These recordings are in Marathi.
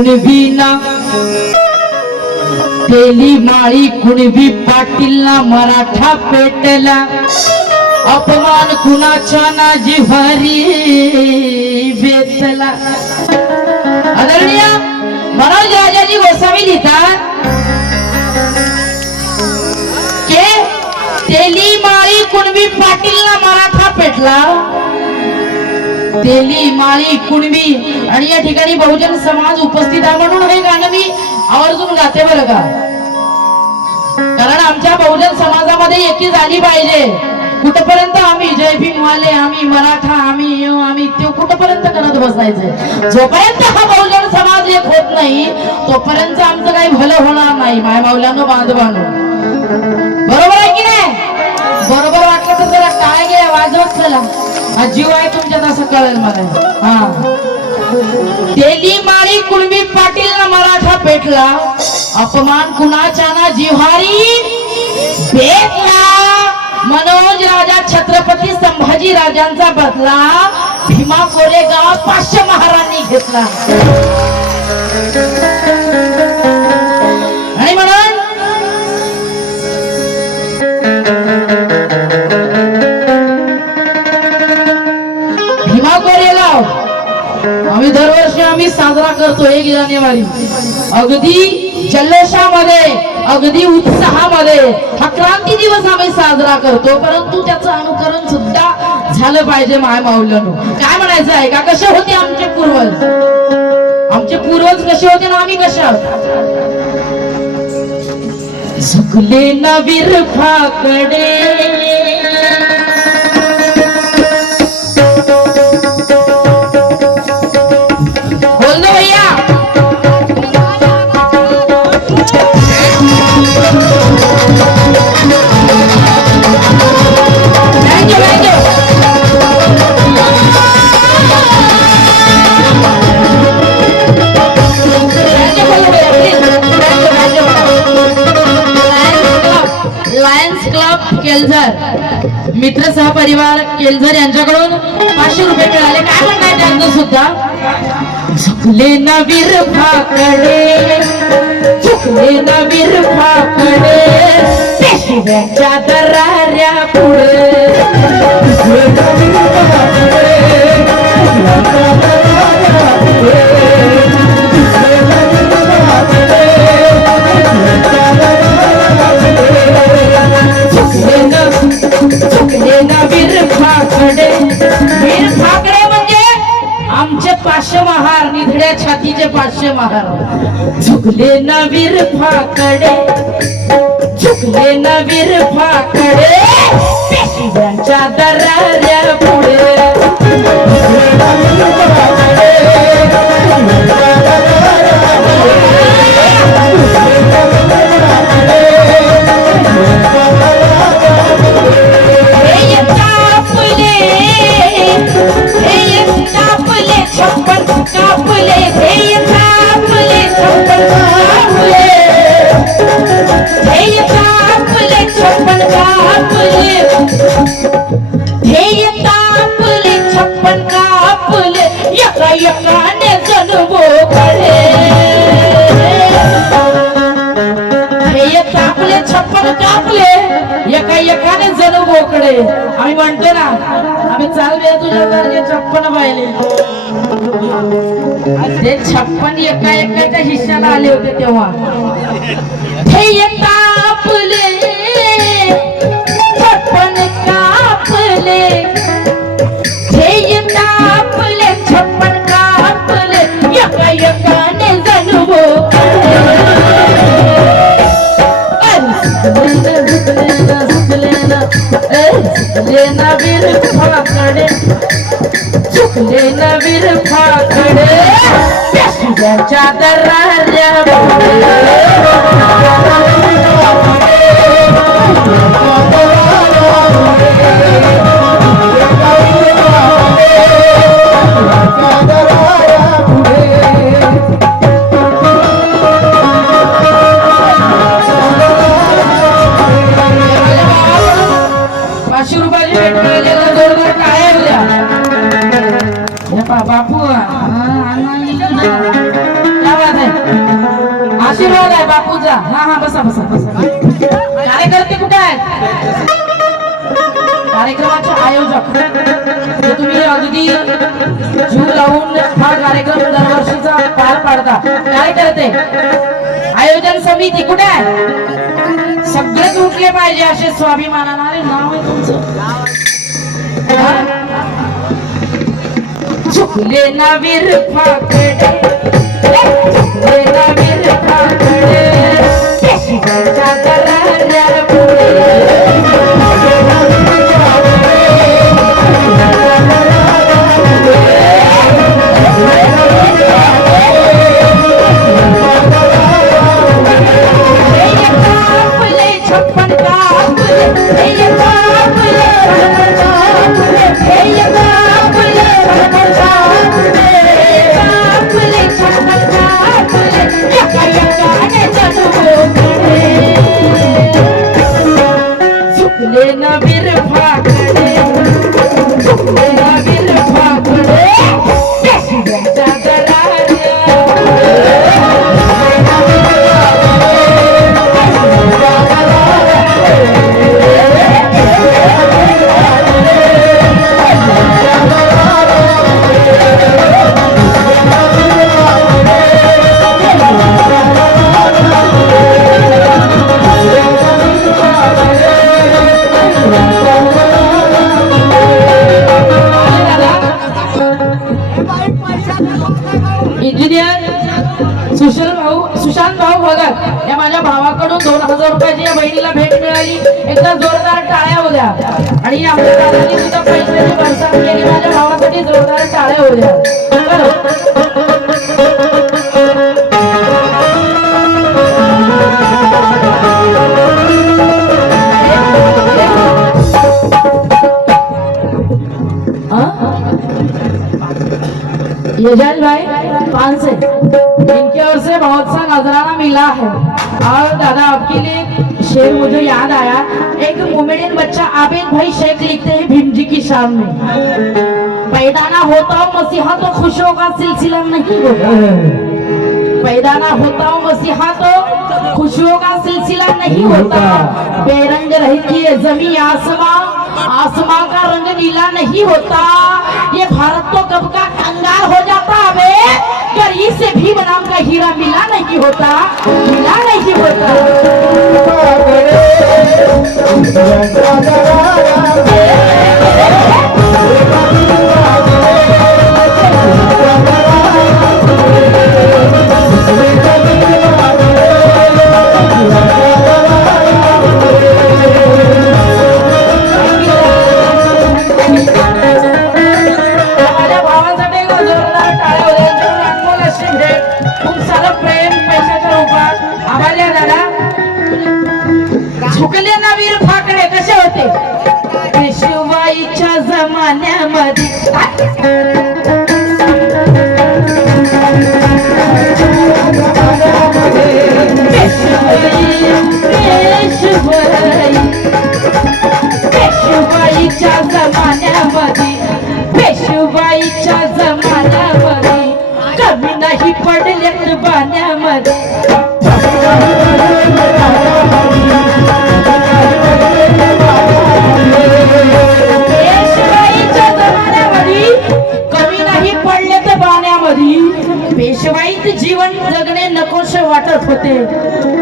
कुणबीना तेली माळी कुणबी पाटीलना मराठा पेटला अपमान कुणाच्या ना जिव्हारी बेतला। आदरणीय मनोज राजाजी गोसावी लिहितात के तेली माळी कुणबी पाटीलना मराठा पेटला। तेली माळी कुणबी आणि या ठिकाणी बहुजन समाज उपस्थित आहे म्हणून हे गाणं मी आवर्जून गाते बरं का, कारण आमच्या बहुजन समाजामध्ये एकी झाली पाहिजे। कुठपर्यंत आम्ही जय भीम वाले, आम्ही मराठा, आम्ही ते कुठपर्यंत करत बसायचे? जोपर्यंत हा बहुजन समाज एक होत नाही तोपर्यंत आमचं काही भलं होणार नाही। माय माऊल्यानो बांधवानो, बरोबर आहे की नाही? बरोबर वाटलं तर जरा टाळ घे वाजवत चला, जीव आहे तुमच्यात असं कळेल मला। हा, तेली माळी कुणबी पाटीलना मराठा पेटला अपमान कुणाच्या ना जिव्हारी बेतला। मनोज राजा छत्रपती संभाजी राजांचा बदला भीमा कोरेगाव 500 महारांनी घेतला। आणि म्हणून भीमा कोरेगाव आम्ही दरवर्षी साजरा करतो 1 जानेवारी, अगदी जल्लोषामध्ये, अगदी उत्साहामध्ये हा क्रांती दिवस आम्ही साजरा करतो। परंतु त्याचं अनुकरण सुद्धा झालं पाहिजे माय माऊल्यानो। काय म्हणायचं आहे का, कसे होते आमचे पूर्वज? आमचे पूर्वज कसे होते ना आम्ही कशा? झुकले ना वीर फाकडे केलझर मित्र सहपरिवार केलझर यांच्याकडून 500 रुपये मिळाले। काय म्हणताय त्यांचं सुद्धा? झुकले ना वीर फाकडे, झुकले ना वीर फाकडे पेशव्यांच्या दराऱ्या पुढे। वीर फाकडे म्हणजे आमचे 500 महार, निधड्या छातीचे 500 महार। झुकले ना वीर फाकडे, झुकले ना वीर फाकडे पेशव्यांच्या दराऱ्या पुढे। आम्ही म्हणतो ना, आम्ही चालवे तुझ्या 56 पाहिले, ते 56 एका हिश्श्याला आले होते तेव्हा। हे तापले 56 कापले, हे तापले 56 कापले एकाने जणू झुकले ना वीर फाकडे, झुकले ना वीर फाकडे पेशव्यांच्या दराऱ्या पुढे। बापू बसा कार्यकर्ते कुठे आहेत? कार्यक्रमाचे आयोजक जे तुम्ही अगदी जीव लावून हा कार्यक्रम दरवर्षीचा पार पाडता, काय करते? आयोजन समिती कुठे आहे? सगळेच उठले पाहिजे असे स्वाभिमानाने नाव आहे तुमचं. झुकले ना वीर फाकडे, झुकले ना वीर फाकडे, पेशव्यांच्या दराऱ्यापुढे. इंजिनियर सुशांत भाऊ भगत या माझ्या भावाकडून 2000 रुपयाची या बहिणीला भेट मिळाली. एकदा जोरदार टाळ्या होत्या. आणि आमच्या दादांनी सुद्धा पैशाची बरसात केली. माझ्या भावासाठी जोरदार टाळ्या होत्या. यजल भाई 5 से इनकी ओर से बहुत सा नजराना मिला है. और दादा आपके लिए शेर मुझे याद आया. एक मोमेडियन बच्चा आबिद भाई शेख लिखते हैं भीम जी की शान में, पैदा ना होता हूँ मसीहा तो खुशियों का सिलसिला नहीं होता. पैदा ना होता हूँ मसीहा तो खुशियों का सिलसिला नहीं होता. बेरंग रहती है जमी आसमां, आसमां का रंग नीला नहीं होता. ये भारत तो कब का कंगाल हो जाता है. गरीब से भी नाम का हीरा मिला नहीं होता, मिला नहीं होता. झुकले ना वीर फाकडे कसे होते पेशवाईच्या जमान्यामध्ये. पेशवाईच्या जमान्यामध्ये, पेशवाईच्या जमान्यामध्ये कमी नाही पडलेत बाण्यामध्ये. पेशवाईत जीवन जगणे नकोसे वाटत होते.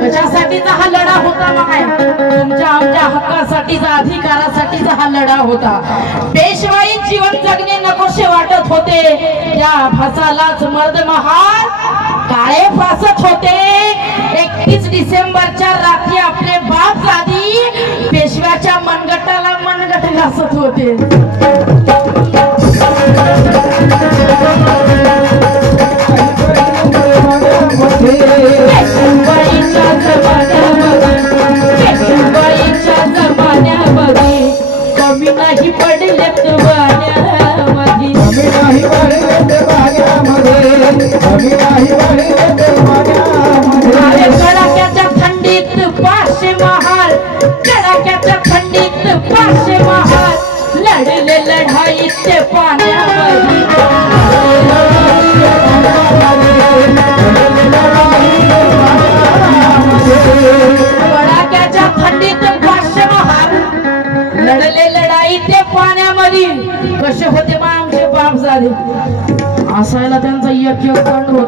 कशासाठीचा हा लढा होता माय? तुमच्या आमच्या हक्कासाठीचा, अधिकारासाठीचा हा लढा होता. पेशवाईत जीवन जगणे नकोसे वाटत होते. त्या फासालाच मर्द महार काळे फासत होते. 31 डिसेंबरच्या रात्री आपले बाप दादी पेशव्याच्या मनगटाला मनगट घासत होते. पेशवाईच्या जमान्यामध्ये कमी नाही पडलेत बाण्यामध्ये. कडाक्याच्या थंडीत 500 महार, कडाक्याच्या थंडीत 500 महार लढले लढाईत ते पाण्यामध्ये. दे. असायला त्यांचा एक एक दंड होता.